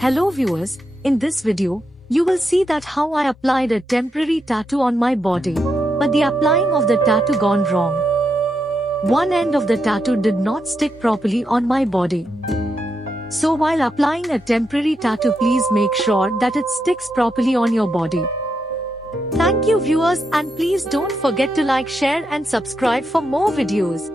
Hello viewers, in this video, you will see that how I applied a temporary tattoo on my body, but the applying of the tattoo gone wrong. One end of the tattoo did not stick properly on my body. So while applying a temporary tattoo, please make sure that it sticks properly on your body. Thank you viewers, and please don't forget to like, share and subscribe for more videos.